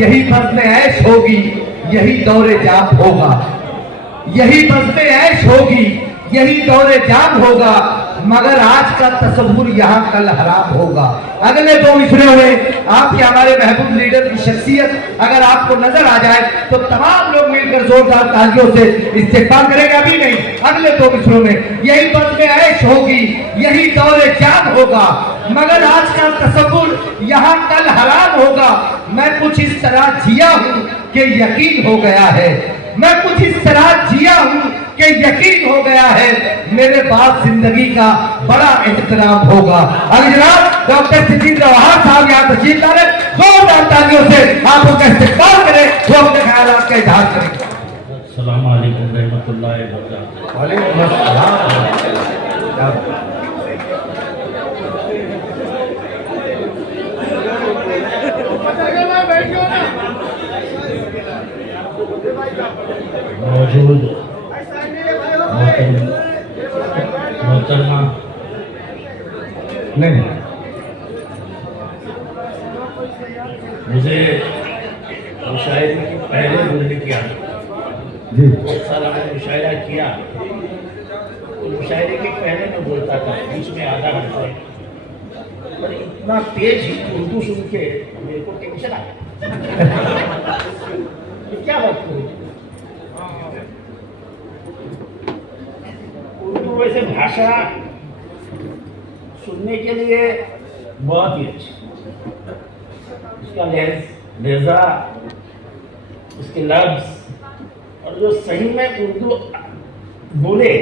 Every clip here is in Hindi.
यही फजले ऐश होगी, यही दौरे जाम होगा, यही फजले ऐश होगी, यही दौरे जाम होगा, मगर आज का तस्वुर यहाँ कल हराम होगा। अगले दो मिसरों में आपके हमारे महबूब लीडर की शख्सियत अगर आपको नजर आ जाए तो तमाम लोग मिलकर जोरदार तालियों से इस्तेगफार करेंगे। अभी नहीं, अगले दो मिसरों में यही बज़्म ऐश होगी, यही दौरे जाम होगा, मगर आज का तस्वुर यहाँ कल हराम होगा। मैं कुछ इस तरह जिया हूँ कि यकीन हो गया है, मैं कुछ इस तरह जिया हूँ कि यकीन हो गया है, मेरे बाद जिंदगी का बड़ा एहतराम होगा। अगर जनाब डॉक्टर सिद्दीक जवाहर साहब यहाँ तशरीफ लाए, जोरदार तालियों से आप उनका इस्तेमाल करें, वो अपने ख्यालात का इजहार करें। अस्सलाम वालेकुम रहमतुल्लाहि व बरकातहू। वालेकुम अस्सलाम। मौजूद मोहतरमा नहीं, मुझे मुशायरे की पहले बोलने की आदत जी, बहुत सारा मैंने मुशायरा किया, तो मुशायरे के पहले मैं बोलता था, बीच में आधा घंटा, पर इतना तेज उर्दू सुन के मेरे को टेंशन आ गया। क्या बात करूं, उर्दू वैसे भाषा सुनने के लिए बहुत ही अच्छी, उसका लहजा, उसके लफ्ज, और जो सही में उर्दू बोले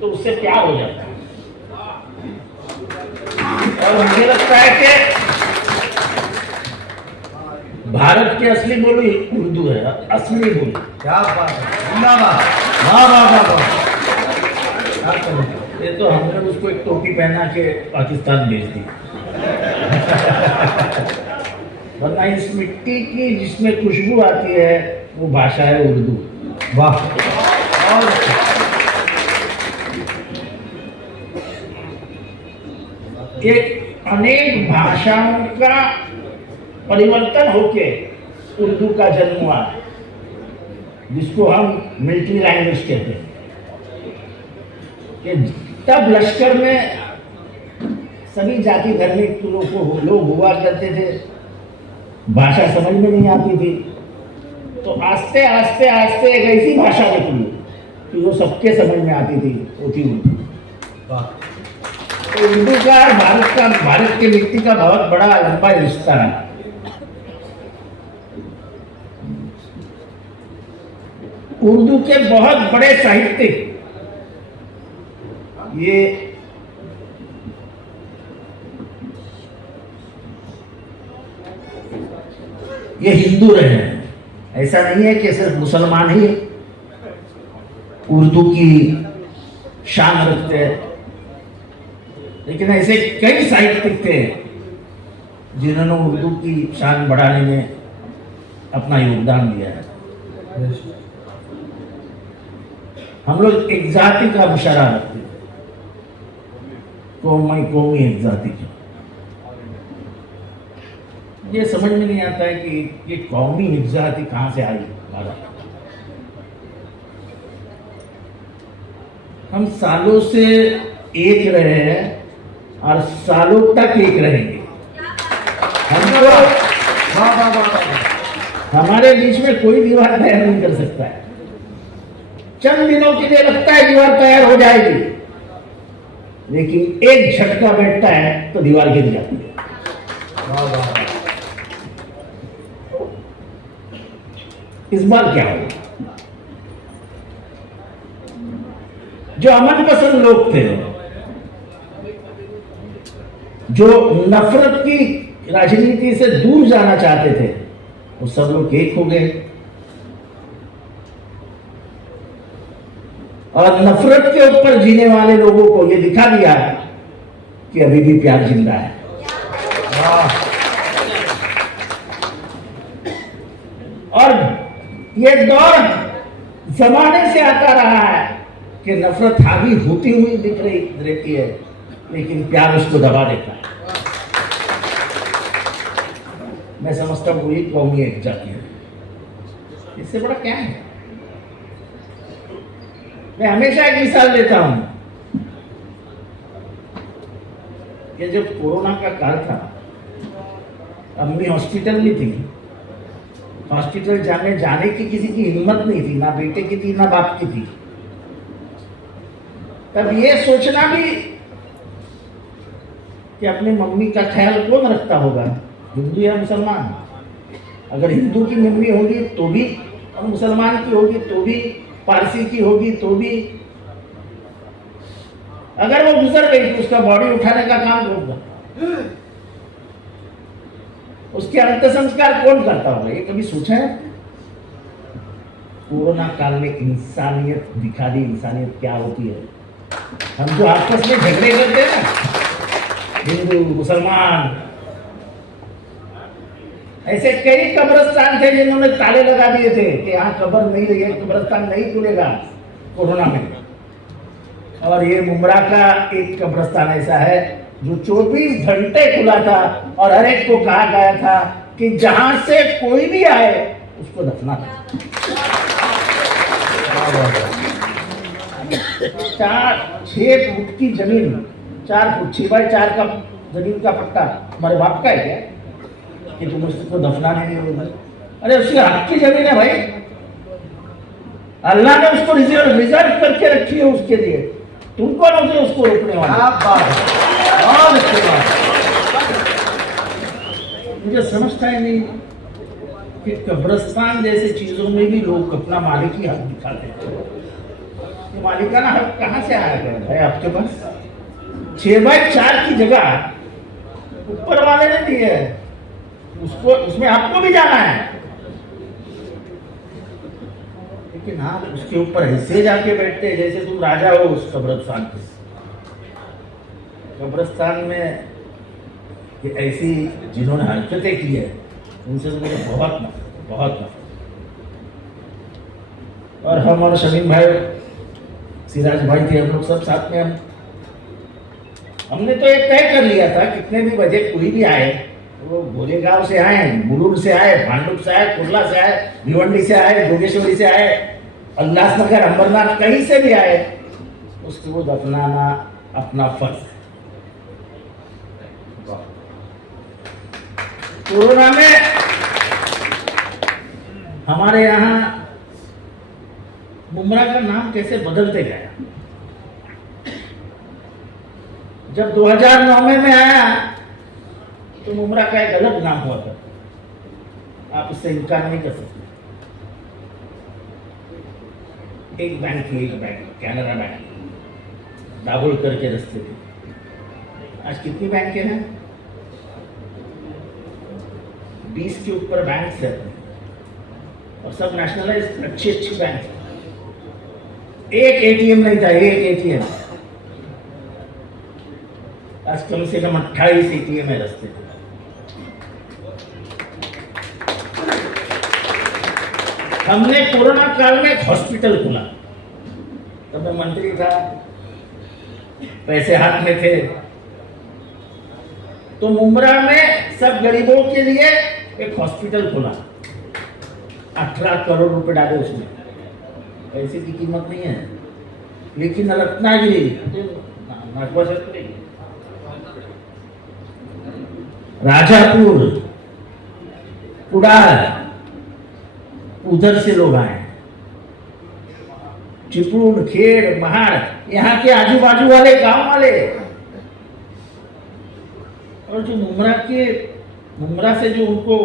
तो उससे प्यार हो जाता है। और मुझे लगता है कि भारत की असली बोली उर्दू है, असली बोली। क्या बात है, जिंदाबाद, वाह वाह वाह वाह। ये तो हमने उसको एक टोपी पहना के पाकिस्तान भेज दी, वरना इस मिट्टी की जिसमें खुशबू आती है वो भाषा है उर्दू। वाह। और एक अनेक भाषाओं का परिवर्तन होके उर्दू का जन्म हुआ, जिसको हम मिलिट्री लैंग्वेज कहते हैं। कि तब लश्कर में सभी जाति धर्म के लोग हुआ करते थे, भाषा समझ में नहीं आती थी, तो आस्ते आस्ते आस्ते एक ऐसी भाषा निकली कि वो सबके समझ में आती थी, वो थी उर्दू। तो उर्दू का भारत की मिट्टी का बहुत बड़ा लंबा रिश्ता है। उर्दू के बहुत बड़े साहित्यिक ये हिंदू रहे हैं। ऐसा नहीं है कि सिर्फ मुसलमान ही उर्दू की शान रखते हैं, लेकिन ऐसे कई साहित्यिक थे जिन्होंने उर्दू की शान बढ़ाने में अपना योगदान दिया है। हम लोग एक जाति का मुशायरा रखते हैं, कौमी एक जाति की। ये समझ में नहीं आता है कि ये कौमी एक जाति कहां से आई भारत। हम सालों से एक रहे हैं और सालों तक एक रहेंगे। हमको हमारे बीच में कोई दीवार तैयार नहीं कर सकता है। चंद दिनों के लिए लगता है दीवार तैयार हो जाएगी, लेकिन एक झटका बैठता है तो दीवार गिर जाती है। इस बार क्या होगा? जो अमन पसंद लोग थे, जो नफरत की राजनीति से दूर जाना चाहते थे, वो सब लोग एक हो गए और नफरत के ऊपर जीने वाले लोगों को ये दिखा दिया कि अभी भी प्यार जिंदा है। और ये दौर जमाने से आता रहा है कि नफरत हावी होती हुई दिख रही रहती है, लेकिन प्यार उसको दबा देता है। मैं समझता हूँ वही कौमी एक जाती है। इससे बड़ा क्या है? मैं हमेशा एक मिसाल देता हूं कि जब कोरोना का काल था, अम्मी हॉस्पिटल में थी, हॉस्पिटल जाने की किसी की हिम्मत नहीं थी, ना बेटे की थी ना बाप की थी। तब ये सोचना भी कि अपनी मम्मी का ख्याल कौन रखता होगा, हिंदू या मुसलमान। अगर हिंदू की मम्मी होगी तो भी, और मुसलमान की होगी तो भी, पारसी की होगी तो भी, अगर वो गुजर गई तो उसका बॉडी उठाने का काम होगा, उसके अंत संस्कार कौन करता होगा? ये कभी सोचा है? कोरोना काल में इंसानियत दिखा दी। इंसानियत क्या होती है? हम जो आपस में झगड़े करते हैं ना, हिंदू मुसलमान, ऐसे कई कब्रिस्तान थे जिन्होंने ताले लगा दिए थे कि यहाँ कब्र नहीं रही है, कब्रिस्तान नहीं खुलेगा कोरोना में। और ये मुमरा का एक कब्रिस्तान ऐसा है जो 24 घंटे खुला था और हर एक को कहा गया था कि जहां से कोई भी आए उसको दफना था। 4-6 फुट की जमीन, 4 फुट 6 बाई 4 का जमीन का पट्टा हमारे बाप का है क्या कि तुम उसको दफनाने नहीं होगा? अरे उसकी हक की जमीन है भाई, अल्लाह ने उसको रिजर्व करके रखी है उसके लिए। तुम कौन होते उसको रोकने वाले? मुझे समझता है नहीं कि कब्रिस्तान जैसे चीजों में भी लोग अपना मालिकी हक दिखाते हैं। मालिकाना हक कहाँ से आया है आपके पास? 6 बाई 4 की जगह ऊपर वाले ने दी है, उसको उसमें आपको भी जाना है, लेकिन आप उसके ऊपर ऐसे जाके बैठते हैं जैसे तुम राजा हो उस कब्रिस्तान पे। कब्रिस्तान में ये ऐसी जिन्होंने हरकतें की है उनसे तो मुझे बहुत नफरत। और हम और शमीम भाई, सिराज भाई थे, हम लोग सब साथ में, हमने तो एक तय कर लिया था कितने भी बजे कोई भी आए, वो गोरेगांव से आए, मुलुंड से आए, भांडुप से आए, कुर्ला से आए, भिवंडी से आए, जोगेश्वरी से आए, उल्लासनगर, अंबरनाथ, कहीं से भी आए, उसको दफनाना अपना फर्ज है। कोरोना में हमारे यहाँ मुमरा का नाम कैसे बदलते गया। जब 2009 में मैं आया तो मुमरा का एक अलग नाम हुआ था, आप उससे इनकार नहीं कर सकते। एक बैंक थी, एक बैंक, कैनरा बैंक, दाभोलकर के रास्ते थे। आज कितनी बैंकें हैं? 20 के ऊपर बैंक है और सब नेशनलाइज अच्छी बैंक है। एक एटीएम नहीं था, एक एटीएम। आज कम से कम 28 एटीएम है रास्ते पे। हमने कोरोना काल में एक हॉस्पिटल खोला, तब मैं मंत्री था, पैसे हाथ में थे, तो मुमरा में सब गरीबों के लिए एक हॉस्पिटल खोला। 18 करोड़ रुपए डाले उसमें, पैसे की कीमत नहीं है, लेकिन रत्नागिरी, राजापुर, कुडाल, उधर से लोग आए, चिपळूण, खेड़, महाड़, यहाँ के आजू बाजू वाले गांव वाले, और जो मुमरा से जो उनको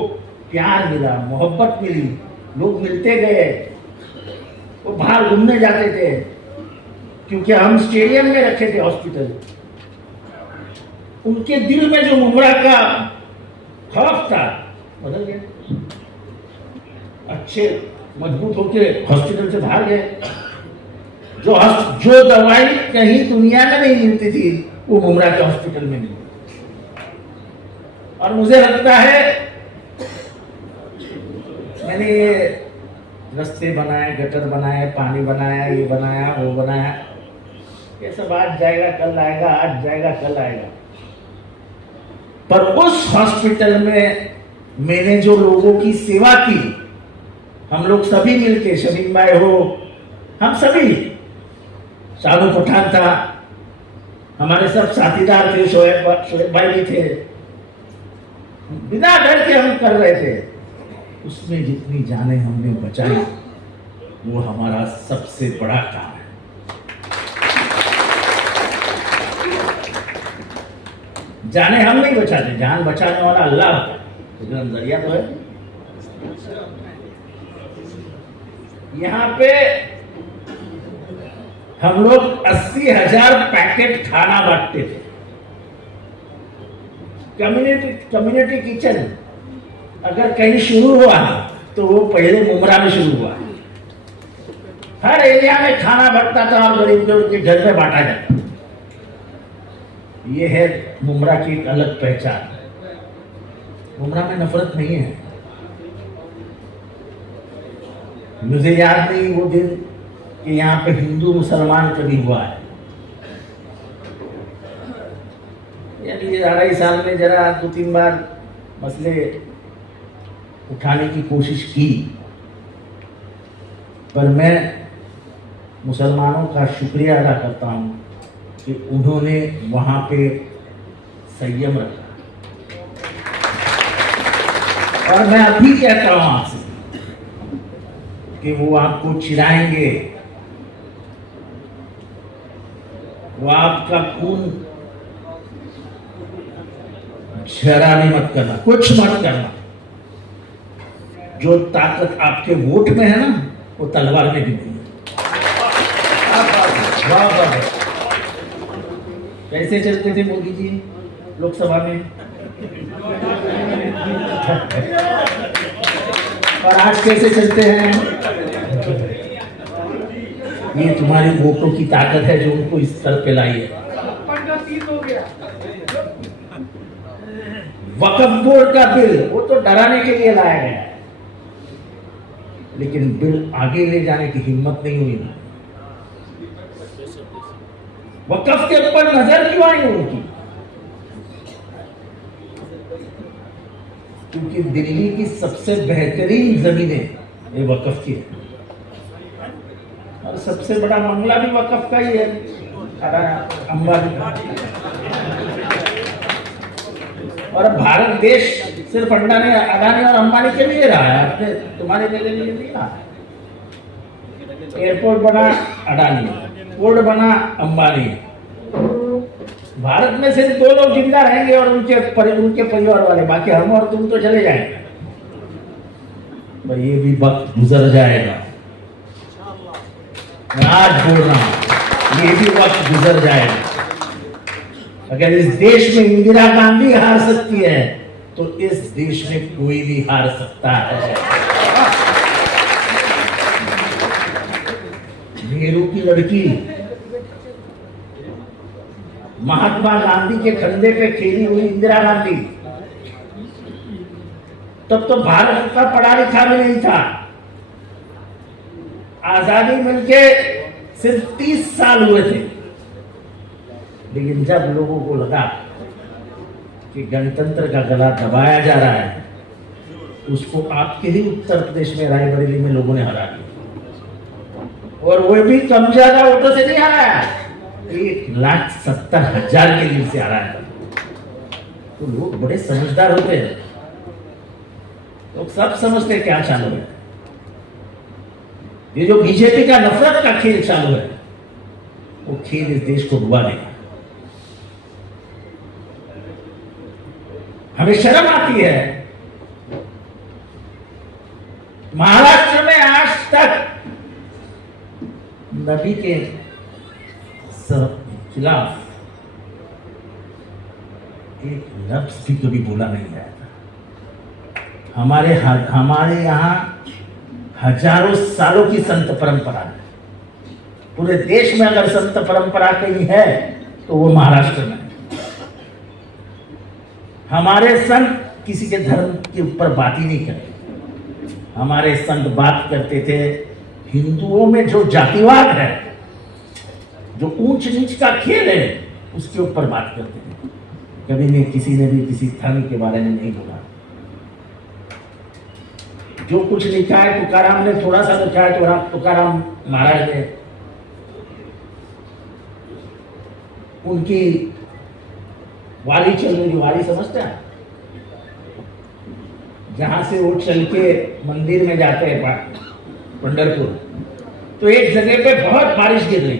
प्यार मिला, मोहब्बत मिली, लोग मिलते गए, वो बाहर घूमने जाते थे, क्योंकि हम स्टेडियम में रखे थे हॉस्पिटल। उनके दिल में जो मुमरा का खौफ था बदल गया, अच्छे मजबूत होकर हॉस्पिटल से बाहर गए। जो दवाई कहीं दुनिया में नहीं मिलती थी वो मुमरा के हॉस्पिटल में मिली। और मुझे लगता है मैंने ये रास्ते बनाए, गटर बनाए, पानी बनाया, ये बनाया, वो बनाया, ये सब आज जाएगा कल आएगा, आज जाएगा कल आएगा। पर उस हॉस्पिटल में मैंने जो लोगों की सेवा की, हम लोग सभी मिलके, शमीम भाई हो, हम सभी, शाहरुख पठान था, हमारे सब साथीदार थे, शोएब भाई भी थे, बिना डर के हम कर रहे थे। उसमें जितनी जानें हमने बचाई वो हमारा सबसे बड़ा काम है। जाने हम नहीं बचाते, जान बचाने वाला अल्लाह होता है, लेकिन नजरिया तो है। यहाँ पे हम लोग 80,000 पैकेट खाना बांटते थे। कम्युनिटी किचन अगर कहीं शुरू हुआ तो वो पहले मुमरा में शुरू हुआ। हर एरिया में खाना बंटता था और गरीब के उनके घर में बांटा जाता। ये है मुमरा की एक अलग पहचान। मुमरा में नफरत नहीं है। मुझे याद नहीं वो दिन कि यहाँ पे हिंदू मुसलमान कभी हुआ है। यानी 2.5 साल में जरा 2-3 बार मसले उठाने की कोशिश की, पर मैं मुसलमानों का शुक्रिया अदा करता हूँ कि उन्होंने वहाँ पे संयम रखा। और मैं अभी कहता हूँ आपसे कि वो आपको चिढ़ाएंगे, वो आपका खून शराबी मत करना, कुछ मत करना। जो ताकत आपके वोट में है ना, वो तलवार में भी नहीं है। कैसे चलते थे मोदी जी लोकसभा में, और आज कैसे चलते हैं? ये तुम्हारी वोटों की ताकत है जो उनको इस स्तर पे लाई है। वक्फ बोर्ड का बिल वो तो डराने के लिए लाया गया है, लेकिन बिल आगे ले जाने की हिम्मत नहीं हुई। वक्फ के ऊपर नजर क्यों आई उनकी? क्योंकि दिल्ली की सबसे बेहतरीन जमीनें ये वक्फ की है, और सबसे बड़ा मामला भी वक्फ का ही है, अंबानी। और भारत देश सिर्फ अडानी और अंबानी के लिए रहा है, अपने तुम्हारे मेरे लिए नहीं रहा। एयरपोर्ट बना अडानी, पोर्ट बना अंबानी। भारत में सिर्फ 2 लोग जिंदा रहेंगे और उनके परिवार वाले, बाकी हम और तुम तो चले जाएंगे। पर ये भी वक्त गुजर जाएगा। मैं आज बोल रहा हूं, ये भी वक्त गुजर जाएगा। अगर इस देश में इंदिरा गांधी हार सकती है तो इस देश में कोई भी हार सकता है। नेहरू की लड़की महात्मा गांधी के कंधे पे खेली हुई इंदिरा गांधी, तब तो भारत का पढ़ा लिखा भी नहीं था। आजादी मिलके सिर्फ 30 साल हुए थे, लेकिन जब लोगों को लगा कि गणतंत्र का गला दबाया जा रहा है, उसको आपके ही उत्तर प्रदेश में रायबरेली में लोगों ने हरा दिया। और वो भी कम ज्यादा वोटों से नहीं हराया, 1,70,000 के लीड से हराया था। तो लोग बड़े समझदार होते हैं, लोग सब समझते क्या चालू है। ये जो बीजेपी का नफरत का खेल चालू है, वो खेल इस देश को डुबा देगा। हमें शर्म आती है, महाराष्ट्र में आज तक नबी के खिलाफ एक लफ्ज भी कभी बोला नहीं गया था। हमारे यहाँ हजारों सालों की संत परंपरा है। पूरे देश में अगर संत परंपरा कहीं है तो वो महाराष्ट्र में। हमारे संत किसी के धर्म के ऊपर बात ही नहीं करते। हमारे संत बात करते थे हिंदुओं में जो जातिवाद है, जो ऊंच नीच का खेल है, उसके ऊपर बात करते थे। कभी नहीं किसी ने भी किसी धर्म के बारे में नहीं बोला। जो कुछ लिखा है तुकाराम ने थोड़ा सा लिखा है, थोड़ा तुकाराम महाराज ने, उनकी वारी चल रही, वारी समझते हैं, जहां से वो चल के मंदिर में जाते हैं पंढरपुर, तो एक जगह पे बहुत बारिश गिर रही,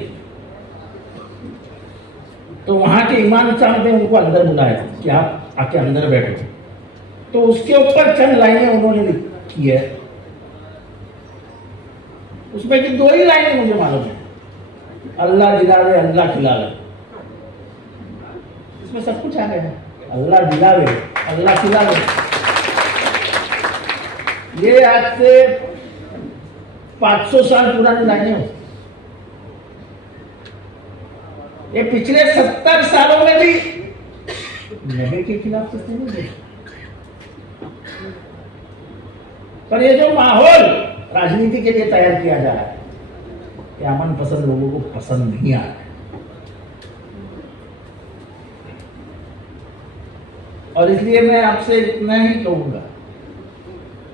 तो वहां के इमाम साहब ने उनको अंदर बुलाया कि आप आके अंदर बैठो। तो उसके ऊपर चंद लाइनें उन्होंने लिखी है, उसमें की 2 ही लाइनें मुझे मालूम है, अल्लाह दिलावे अल्लाह खिलावे। इसमें सब कुछ आ गया है, अल्लाह दिलावे अल्लाह खिलावे। ये आज से 500 साल पुरानी लाइनें हो, ये पिछले 70 सालों में भी नबी के खिलाफ कुछ नहीं है। पर ये जो माहौल राजनीति के लिए तैयार किया जा रहा है, ये अमन पसंद लोगों को पसंद नहीं आ रहा है। और इसलिए मैं आपसे इतना ही कहूंगा,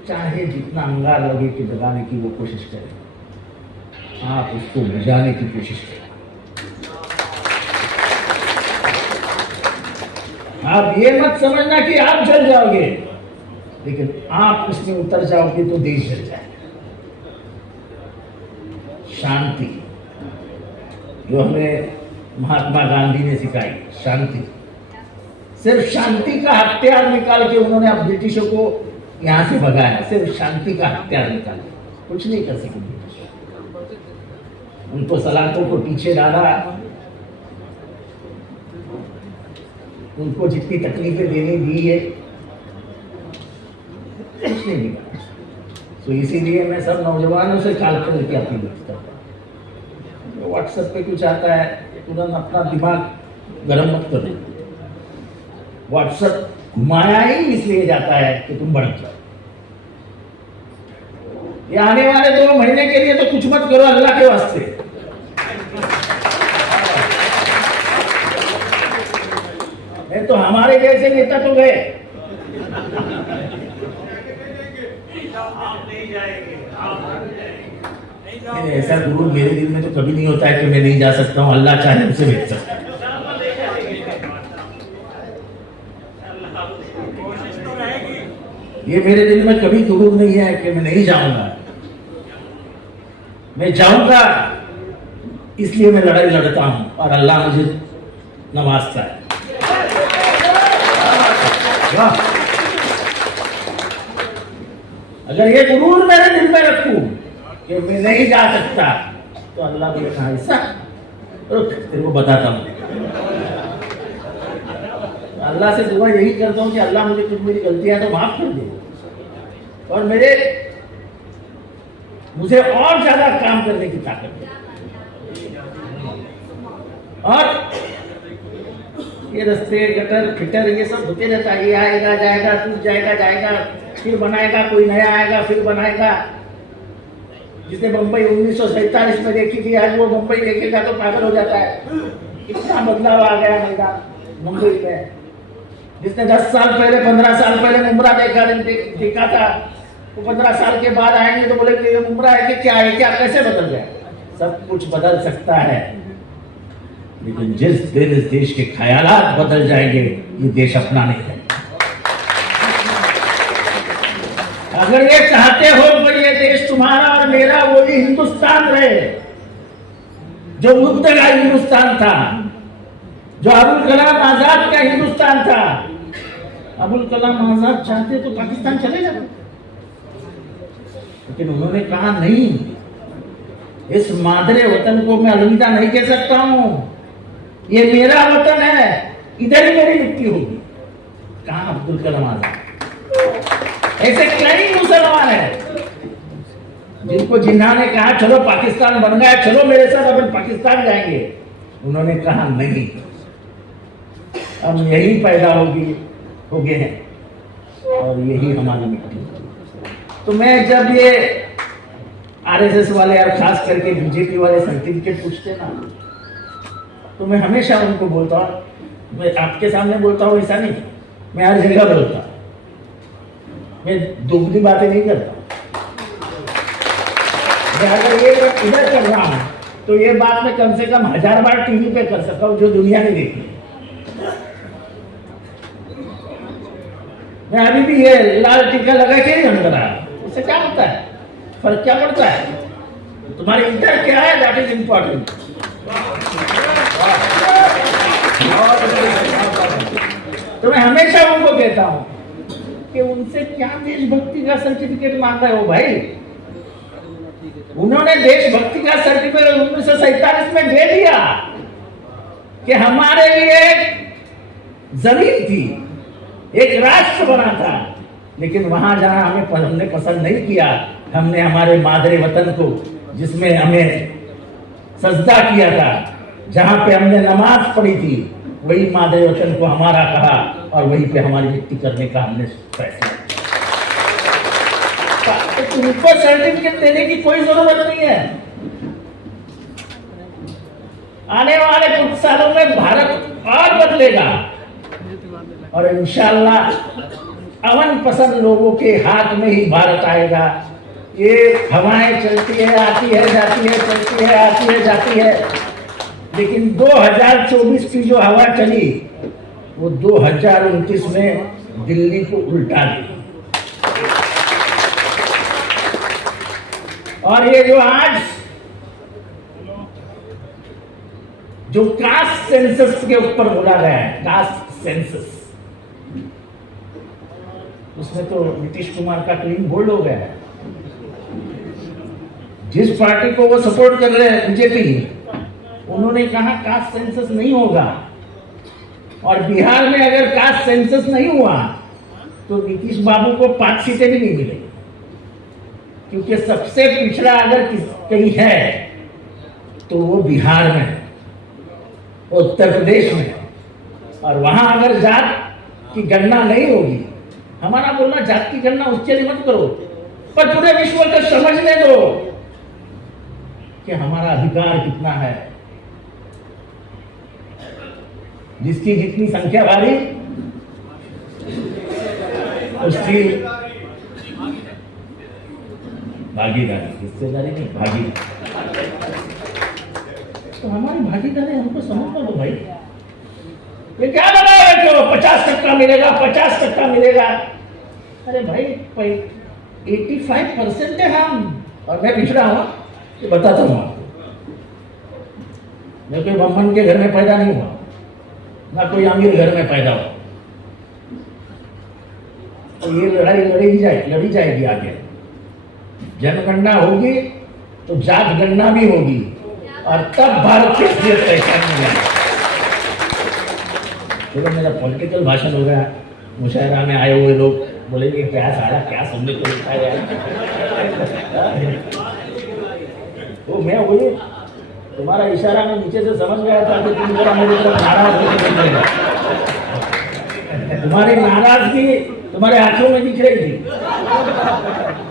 चाहे जितना अंगार लगे कि दबाने की वो कोशिश करें, आप उसको बुझाने की कोशिश करें। आप ये मत समझना कि आप जल जाओगे, लेकिन आप उसमें उतर जाओगे तो देश जल जाएगा। शांति जो हमें महात्मा गांधी ने सिखाई, शांति, सिर्फ शांति का हथियार निकाल के उन्होंने अब ब्रिटिशों को यहां से भगाया, सिर्फ शांति का हथियार निकाल, कुछ नहीं कर सके ब्रिटिश। उनको सलाखों को पीछे डाला, उनको जितनी तकलीफें देने दी है, कुछ नहीं निकाला। तो इसीलिए मैं सब नौजवानों से काल करके अपील करता हूँ, व्हाट्सएप पे कुछ आता है तुरंत अपना दिमाग गर्म मत करो। व्हाट्सएप घुमाया ही इसलिए जाता है कि तुम बढ़ जाओ। ये आने वाले 2 महीने के लिए तो कुछ मत करो अल्लाह के वास्ते। नहीं तो हमारे जैसे नेता तो गए। ऐसा गुरूर मेरे दिल में तो कभी नहीं होता है कि मैं नहीं जा सकता हूँ, अल्लाह चाहे उसे भेज सकता है। ये मेरे दिल में कभी गुरूर नहीं है कि मैं नहीं जाऊंगा, मैं जाऊंगा, इसलिए मैं लड़ाई लड़ता हूं और अल्लाह मुझे नवाजता है। अगर ये गुरूर मेरे दिल में रखूं कि मैं नहीं जा सकता, तो अल्लाह मुझे कहा ऐसा रुक, तेरे को बताता हूं। अल्लाह से दुआ यही करता हूं कि अल्लाह मुझे कुछ मेरी गलतियां तो माफ कर दे और मुझे और ज्यादा काम करने की ताकत दे। और ये रस्ते गटर फिटर ये सब होते रहता है, ये आएगा जाएगा, टूट जाएगा जाएगा, फिर बनाएगा, कोई नया आएगा फिर बनाएगा। जिसने मुंबई 1947 में देखी थी, आज वो मुंबई देखेगा तो पागल हो जाता है। इतना बदलाव आ गया मैदान मुंबई में। जिसने 10 साल पहले 15 साल पहले मुमरा देखा था, वो 15 साल के बाद आएंगे तो बोलेंगे ये मुमरा है कि क्या है, क्या कैसे बदल गया। सब कुछ बदल सकता है, लेकिन जिस दिन इस देश के ख्यालात बदल जाएंगे, ये देश अपना नहीं है। अगर ये चाहते हो कि ये देश तुम्हारा और मेरा वही हिंदुस्तान रहे जो मुक्तगा हिंदुस्तान था, जो अबुल कलाम आजाद का हिंदुस्तान था। अबुल कलाम आजाद चाहते तो पाकिस्तान चले जाते, लेकिन उन्होंने कहा नहीं, इस मादरे वतन को मैं अलविदा नहीं कह सकता हूं, ये मेरा वतन है, इधर ही मेरी मिट्टी होगी। कहा अब्दुल कलाम आजाद। ऐसे कई मुसलमान हैं जिनको जिन्ना ने कहा चलो पाकिस्तान बन गया, चलो मेरे साथ अपन पाकिस्तान जाएंगे, उन्होंने कहा नहीं, हम यही पैदा हो गए हैं और यही हमारी मिट्टी। तो मैं जब ये आरएसएस वाले और खास करके बीजेपी वाले सर्टिफिकेट पूछते ना, तो मैं हमेशा उनको बोलता हूँ, मैं आपके सामने बोलता हूँ ऐसा नहीं, मैं हर जगह बोलता हूँ, मैं दोगली बातें नहीं करता। मैं अगर ये इधर कर रहा हूँ तो ये बात मैं कम से कम 1000 बार टीवी पे कर सकता हूँ जो दुनिया ने देखी। मैं अभी भी ये लाल टीका लगा के नहीं अंदर आया, इससे क्या होता है, फर्क क्या पड़ता है? तुम्हारी इज्जत क्या है, दैट इज इम्पोर्टेंट। तो मैं हमेशा उनको कहता हूं कि उनसे क्या देशभक्ति का सर्टिफिकेट मांगा है वो भाई। उन्होंने देशभक्ति का सर्टिफिकेट 1947 में दे दिया कि हमारे लिए जमीन थी, एक राष्ट्र बना था, लेकिन वहां जाना हमने पसंद नहीं किया। हमने हमारे मादरे वतन को, जिसमें हमें सजदा किया था, जहां पे हमने नमाज पढ़ी थी, वही मादरे वतन को हमारा कहा और वहीं पे हमारी मिट्टी करने का हमने फैसला। तो तुमको सर्टिफिकेट देने की कोई जरूरत नहीं है। आने वाले कुछ सालों में भारत और बदलेगा और इंशाअल्लाह अमन पसंद लोगों के हाथ में ही भारत आएगा। ये हवाएं चलती है, आती है, जाती है, चलती है, आती है, जाती है, लेकिन 2024 की जो हवा चली वो 2029 में दिल्ली को उल्टा दी। और ये जो आज जो कास्ट सेंसस के ऊपर बोला गया है, कास्ट सेंसस, उसमें तो नीतीश कुमार का क्लीन बोल्ड हो गया है। जिस पार्टी को वो सपोर्ट कर रहे हैं, बीजेपी, उन्होंने कहा कास्ट सेंसस नहीं होगा। और बिहार में अगर कास्ट सेंसस नहीं हुआ तो नीतीश बाबू को 5 सीटें भी नहीं मिलेगी, क्योंकि सबसे पिछड़ा अगर कहीं है तो वो बिहार में, उत्तर प्रदेश में। और वहां अगर जात की गणना नहीं होगी, हमारा बोलना जात की गणना उसके लिए मत करो, पर पूरे विश्व को समझने दो कि हमारा अधिकार कितना है। जिसकी जितनी संख्या भारी उसकी भागीदारी, हिस्सेदारी नहीं, भागीदारी। तो हमारी भागीदारी हमको समझना दो भाई। ये क्या बनाए रखो 50% मिलेगा, 50% मिलेगा। अरे भाई 85% है हम, और मैं पिछड़ा हूं, ये बताता हूं आपको। मैं कोई ब्राह्मण के घर में पैदा नहीं हुआ, ना कोई अमीर घर में पैदा हुआ। तो ये लड़ाई लड़ी जाएगी आगे। जनगणना होगी तो जात गणना भी होगी, और तब भारत की असलियत पहचान मिलेगी। चलो मेरा पॉलिटिकल भाषण हो गया। मुशायरा में आए हुए लोग बोलेंगे क्या सारा क्या सुनने को लिखा है। वो मैं वही तुम्हारा इशारा में नीचे से समझ गया था कि तुम जरा मेरे तरफ नाराज होकर तुम्हारी नाराजगी तुम्हारे आंखों में दिख रही थी,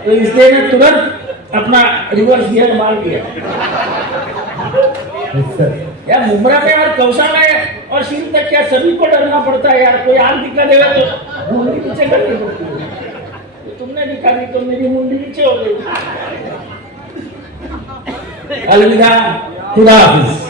तो इसलिए मैं तुरंत अपना रिवर्स गियर मार दिया। यार मुमरा में और कौसा में और शील तक क्या सभी को डरना पड़ता है यार। कोई आग दिखा देगा तो मुंडी पीछे करनी पड़ती है। तुमने दिखा दी तो मेरी मुंडी नीचे हो गई। अलविदा, खुदा हाफिज।